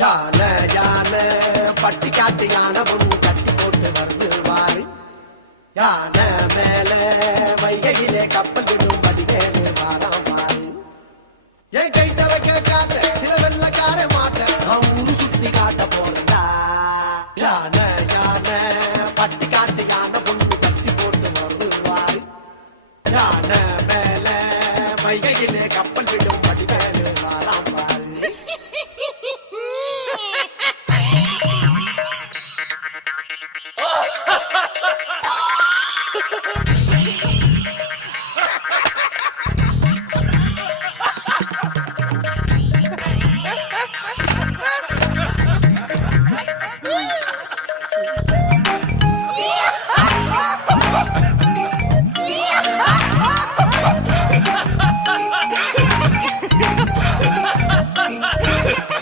யானை யானை பட்டி காட்டு யானை பொண்ணு கட்டி போட்டு வருது வாரு யானை